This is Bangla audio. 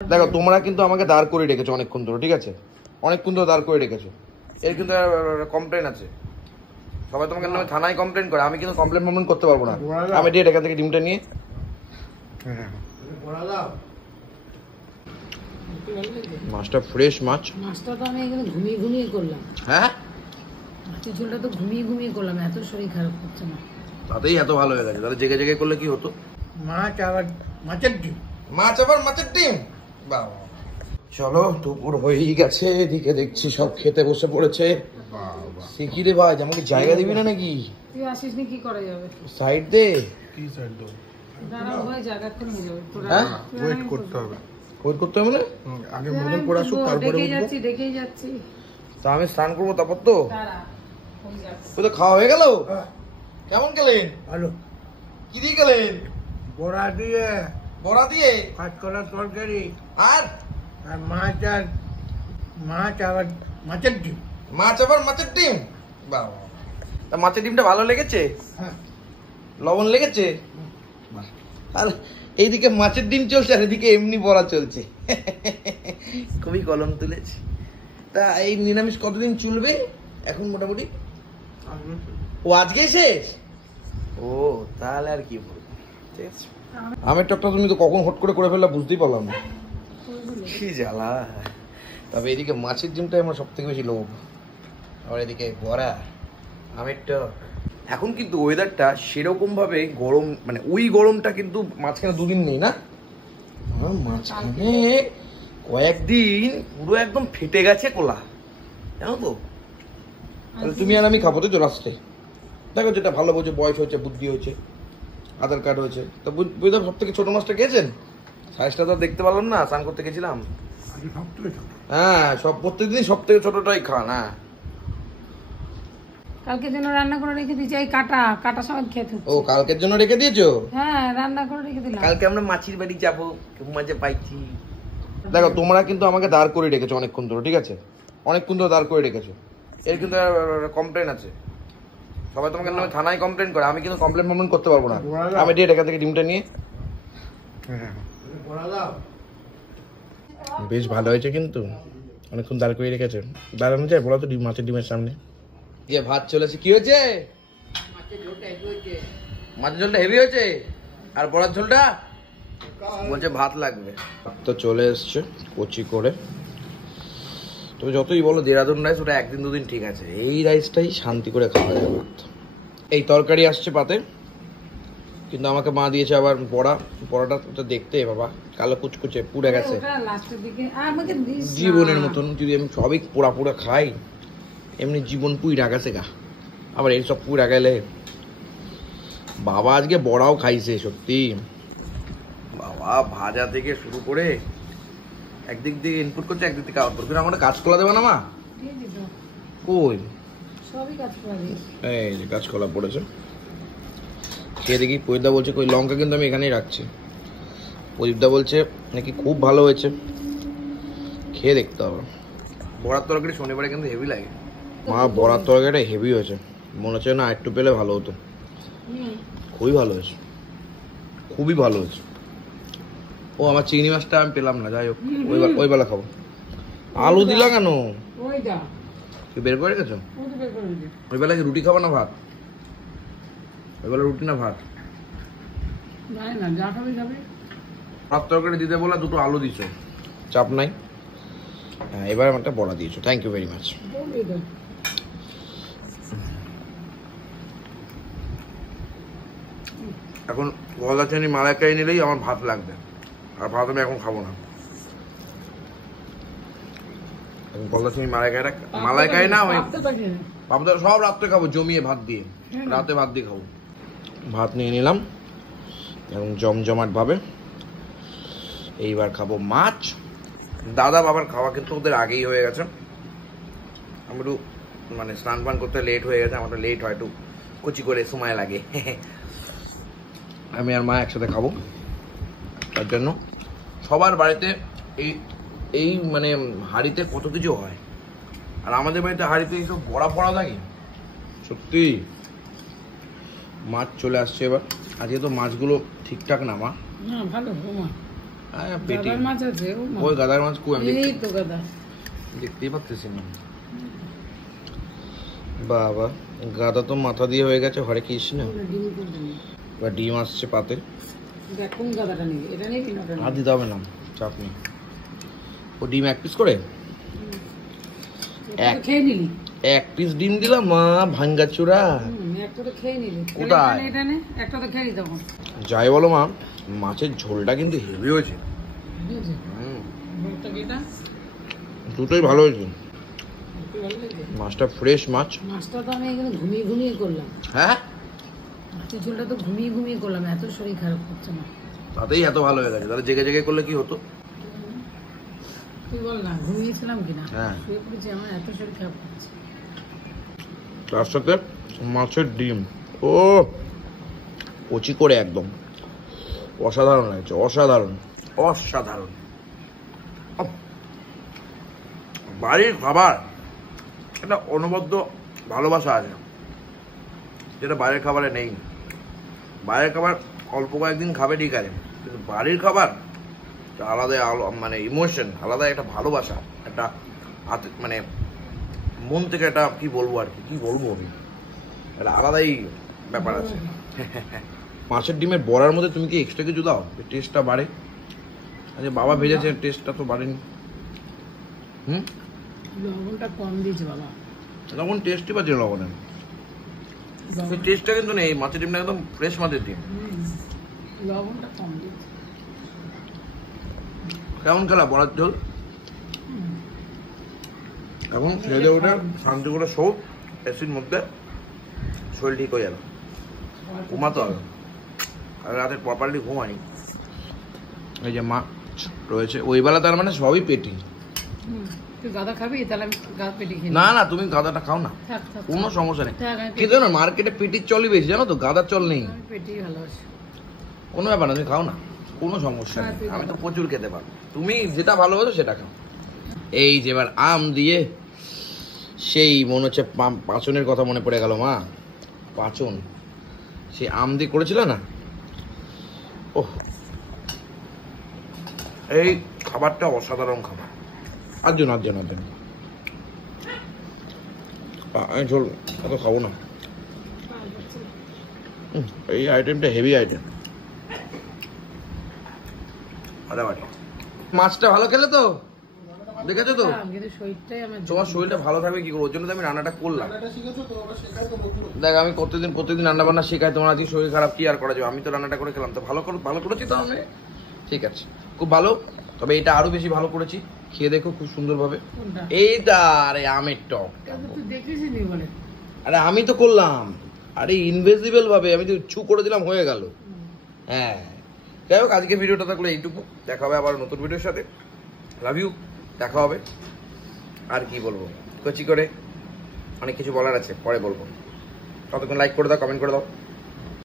দেখো তোমরা কিন্তু আমাকে দাঁড় করে রেখেছো অনেকক্ষণ ধরে, ঠিক আছে? অনেকক্ষণ ধরে দাঁড় করে রেখেছো, এর কিন্তু কমপ্লেন আছে। সবাই তোমাকে নামে থানায় কমপ্লেন করে, আমি কিন্তু কমপ্লেন করতে পারবো না। আমি ডিরেক্ট এখান থেকে ডিমটা নিয়ে মাছটা ফ্রেশ মাছ। মাছটা তো আমি এখানে ঘুমিয়ে ঘুমিয়ে করলাম। হ্যাঁ, মাছের ঝোলটা তো ঘুমিয়ে ঘুমিয়ে করলাম, এত শরীর খারাপ করছে না। তাতেই এত ভালো হয়ে গেছে। তাহলে জেগে জেগে করলে কি হতো? মাছ আবার মাছের ডিম। মাছ আবার মাছের ডিম। বাবা, চলো দুপুর হয়েই গেছে, এদিকে দেখছি সব খেতে বসে পড়েছে। শিখি রে ভাই, আমাকে জায়গা দিবি না নাকি? তুই আসিস নি, কি করা যাবে? সাইড দে। কি সাইড দাও? দাঁড়াও ভাই, জায়গা এখন হয়ে যাবে। হ্যাঁ, ওয়েট করতে হবে। ওয়েট করতে হবে মানে? আগে মদন করে আসুক, তারপরে উঠবো। দেখেই যাচ্ছি। তা আমি স্নান করবো তারপর তো। দাঁড়া, হয়ে যাবে। ওই তো খাওয়া হয়ে গেল। কেমন গেলেন? ভালো। কি দিয়ে গেলেন? বড়া দিয়ে, বড়া দিয়ে, কাঁচকলার তরকারি, আর আর মাছ আবার মাছের ডিম। মাছ আবার মাছের ডিম। বাবা, তা মাছের ডিমটা ভালো লেগেছে? হ্যাঁ। লবণ লেগেছে? আর এইদিকে মাছের ডিম চলছে, আর এদিকে এমনি বড়া চলছে। খুবই কলম তুলেছে। তা এই নিরামিষ কতদিন চলবে এখন মোটামুটি? ও আজকে শেষ? ও তাহলে আর কি বলবো, ঠিক আছে। আমের টকটা তুমি তো কখন হট করে ফেললা বুঝতেই পারলাম না, কি জ্বালা। তবে এদিকে মাছের ডিমটা আমার সব থেকে বেশি লোভ। আবার এদিকে বড়া, আমের টক। এখন কিন্তু ওয়েদারটা সেরকম ভাবে গরম, মানে ওই গরমটা কিন্তু মাঝখানে দুদিন নেই না। আমার মাঝখানে কয়েকদিন পুরো একদম ফেটে গেছে কোলা, জানো তো। তাহলে তুমি আর আমি খাবো তো লাস্টে। দেখো যেটা ভালো বোঝে, বয়স হয়েছে, বুদ্ধি হয়েছে, আধার কার্ড হয়েছে। তো বুঝলাম সব থেকে ছোট মাছটা খেয়েছেন। সাইজটা তো দেখতে পারলাম না, স্নান করতে গেছিলাম। হ্যাঁ, সব প্রত্যেকদিন সব থেকে ছোটটাই খান। হ্যাঁ, কালকে জন্য রান্না করে রেখে দিয়েছি, এই কাটা সমেত খেতে হচ্ছে। ও কালকের জন্য রেখে দিয়েছো? হ্যাঁ, রান্না করে রেখে দিলাম। কালকে আমরা মাছির বাড়ি যাবো, মাঝে পাইছি। দেখো তোমরা কিন্তু আমাকে দাঁড় করে রেখেছো অনেকক্ষণ ধরে, ঠিক আছে? অনেকক্ষণ ধরে দাঁড় করে রেখেছো, এর কিন্তু কমপ্লেন আছে। সবাই তোমাকে নামে থানায় কমপ্লেন করে, আমি কিন্তু কমপ্লেন করতে পারবো না। আমি ডিরেক্ট এখান থেকে ডিমটা নিয়ে বেশ ভালো হয়েছে, কিন্তু অনেকক্ষণ দাঁড় করে রেখেছে। দাঁড়ানো যায় বলা তো মাছের ডিমের সামনে। যে ভাত চলেছে, কি হয়েছে? মাছের ঝোলটা হেভি হয়েছে, আর বড়ার ঝোলটা বলছে ভাত লাগবে। তো চলে এসছে কচি করে। তবে যতই বলো দেরাদুন রাইস, ওটা একদিন দুদিন ঠিক আছে, এই রাইসটাই শান্তি করে খাওয়া যাবে। এই তরকারি আসছে পাতে, কিন্তু আমাকে মা দিয়েছে আবার বড়াটা তো দেখতে বাবা কালো কুচকুচে পুড়ে গেছে জীবনের মতন। যদি আমি সবই পোড়া খাই, এমনি জীবন পুইরা গেছে গা, আবার এইসব পুইরা গেলে। বাবা আজকে বড়াও খাইছে সত্যি। বাবা ভাজা থেকে শুরু করে একদিক দিয়ে ইনপুট করছে, একদিক থেকে আউটপুট করছে। আমার কাঁচকলা দেবে না মা? কই, এই যে কাঁচকলা পড়েছে, খেয়ে দেখি। প্রদীপদা বলছে কই লঙ্কা, কিন্তু আমি এখানেই রাখছি। প্রদীপদা বলছে নাকি খুব ভালো হয়েছে, খেয়ে দেখতে হবে। বড়ার তরকারি শনিবারে কিন্তু হেভি লাগে। মা বড়ার তরকারিটা হেভি হয়েছে, মনে হচ্ছে না একটু পেলে ভালো হতো। খুবই ভালো হয়েছে, খুবই ভালো হয়েছে। ও আমার চিংড়ি মাছটা আমি পেলাম না, যাই হোক ওই বেলা খাবো। আলু দিলা কেন? তুই বের করে রেখেছো? ওই বেলা কি রুটি খাবো না ভাত? ওই বেলা রুটি না ভাত? ভাত তরকারি দিতে বলে দুটো আলু দিছো, চাপ নাই। হ্যাঁ, এবার একটা বড়া দিয়েছো, থ্যাংক ইউ ভেরি মাচ। এখন গলা চিনি মালাইকারি নিলেই আমার ভাত লাগবে, আর ভাত আমি এখন খাবো না। গলা চিনি মালাইকারি না, ওই পাপদা সব রাত্রে খাবো জমিয়ে ভাত দিয়ে, রাতে ভাত দিয়ে খাবো। ভাত নিয়ে নিলাম এবং জমজমাট ভাবে। এইবার খাবো মাছ। দাদা বাবার খাওয়া কিন্তু ওদের আগেই হয়ে গেছে। আমি একটু মানে স্নান পান করতে লেট হয়ে গেছে, আমার লেট হয়, একটু কুচি করে সময় লাগে। আমি আর মা একসাথে খাবো, তার জন্য সবার বাড়িতে এই মানে হাঁড়িতে কত কিছু হয়, আর আমাদের বাড়িতে হাঁড়িতে এইসব বড়া থাকে সত্যি। মাছ চলে আসছে এবার। আজকে তো মাছগুলো ঠিকঠাক না মা? ভালো। পেটি গাদার মাছ আছে ও মা। ওই গাদার মাছ কই আমি এই তো গাদা। দেখতেই পাচ্ছি না। বাবা গাদা তো মাথা দিয়ে হয়ে গেছে, হরে কৃষ্ণ। ডিম করবেন বা ডিম আসছে পাতে, দেখ কোন গাদাটা নিবি, এটা নিবি না ওটা আর নিবি? দিতে হবে না, চাপ নেই। ও ডিম এক পিস করে, এটা তো খেয়ে নিলি। এক পিস ডিম দিলাম মা, ভাঙ্গা চূড়া। একটা তো খেয়ে নিলি। কোথায়? এটা নে, একটা তো খেয়ে নি তখন। যাই বলো মা, মাছের ঝোলটা কিন্তু হেভি হয়েছে। বুঝলি? ভর্তা কি এটা? দুটোই ভালো হয়েছে। একটু ভালো লেগেছে? মাছটা ফ্রেশ মাছ। মাছটা তো আমি এখানে ঘুমিয়ে ঘুমিয়ে করলাম। হ্যাঁ মাছের ঝোলটা তো ঘুমিয়ে ঘুমিয়ে করলাম, এত শরীর খারাপ করছে না। তাতেই এত ভালো হয়ে গেছে, তাহলে জেগে জেগে করলে কি হতো? তুই বল না, ঘুমিয়েছিলাম কিনা? হ্যাঁ। শুয়ে পড়েছি, আমার এত শরীর খারাপ করছে। তার সাথে মাছের ডিম, ও কচি করে একদম অসাধারণ লাগছে, অসাধারণ অসাধারণ। আহ! বাড়ির খাবার একটা অনবদ্য ভালোবাসা আছে, যেটা বাইরের খাবারে নেই। বাইরের খাবার অল্প কয়েকদিন খাবে ঠিক আছে, কিন্তু বাড়ির খাবার আলাদা মানে ইমোশন, আলাদা একটা ভালোবাসা, একটা মানে মন থেকে একটা কি বলবো আর কি বলবো আমি, একটা আলাদাই ব্যাপার আছে। মাছের ডিমের বড়ার মধ্যে তুমি কি এক্সট্রা কিছু দাও, টেস্টটা বাড়ে? আচ্ছা বাবা ভেজেছে, টেস্টটা তো বাড়েনি। লবণটা কম দিয়েছে বাবা। লবণ টেস্টই পাচ্ছি লবণের, টেস্টটা কিন্তু নেই। মাছের ডিমটা একদম ফ্রেশ মাছের ডিম। লবণটা কম দিয়েছে। কেমন খেলা বড়ার ঝোল? এখন খেলে ওঠে শান্তি করে শো, এসির মধ্যে শরীর ঠিক হয়ে যাবে, ঘুমাতে হবে। আর রাতে প্রপারলি ঘুমাই। এই যে মাছ রয়েছে ওই বেলা, তার মানে সবই পেটি। তুই গাদা খাবি? তাহলে আমি গাদা পেটি খেয়ে না না, তুমি গাদাটা খাও না, থাক থাক কোনো সমস্যা নেই। থাক, আমি কিন্তু না, মার্কেটে পেটির চলই বেশি, জানো তো, গাদার চল নেই। আমি পেটি ভালোবাসি। কোনো ব্যাপার না, তুমি খাও না, কোনো সমস্যা হ্যাঁ, নেই। তুই আমি তো খাও। প্রচুর খেতে পারবো, তুমি যেটা ভালোবাসো সেটা খাও। এই যে এবার আম দিয়ে, সেই মনে হচ্ছে পাঁচনের কথা মনে পড়ে গেল মা, পাঁচন সেই আম দিয়ে করেছিল না, ওহ এই খাবারটা অসাধারণ খাবার। আটজন আমি ঝোল অত খাবো না। এই আইটেমটা হেভি আইটেম। মাছটা ভালো খেলে তো, দেখেছো তো? কিন্তু শরীরটাই আমার তোমার শরীরটা ভালো থাকবে কি করে, ওর জন্য তো আমি রান্নাটা করলাম। দেখ আমি প্রতিদিন রান্না বান্না শেখাই, তোমার আজকে শরীর খারাপ, কি আর করা যাবে, আমি তো রান্নাটা করে খেলাম, তো ভালো করেছি তো আমি। ঠিক আছে, খুব ভালো, তবে এটা আরো বেশি ভালো করেছি, খেয়ে দেখো খুব সুন্দর ভাবে। কোনটা? এইটা আরে আমের টক, তুই দেখিসনি বলে। আরে আমি তো করলাম, আরে ইনভিজিবল ভাবে আমি তো ছু করে দিলাম, হয়ে গেল। হ্যাঁ, যাই হোক আজকে ভিডিওটা থাকলো এইটুকু, দেখা হবে আবার নতুন ভিডিওর সাথে। লাভ ইউ, দেখা হবে। আর কি বলবো, কচি করে অনেক কিছু বলার আছে, পরে বলবো। ততক্ষণ লাইক করে দাও, কমেন্ট করে দাও।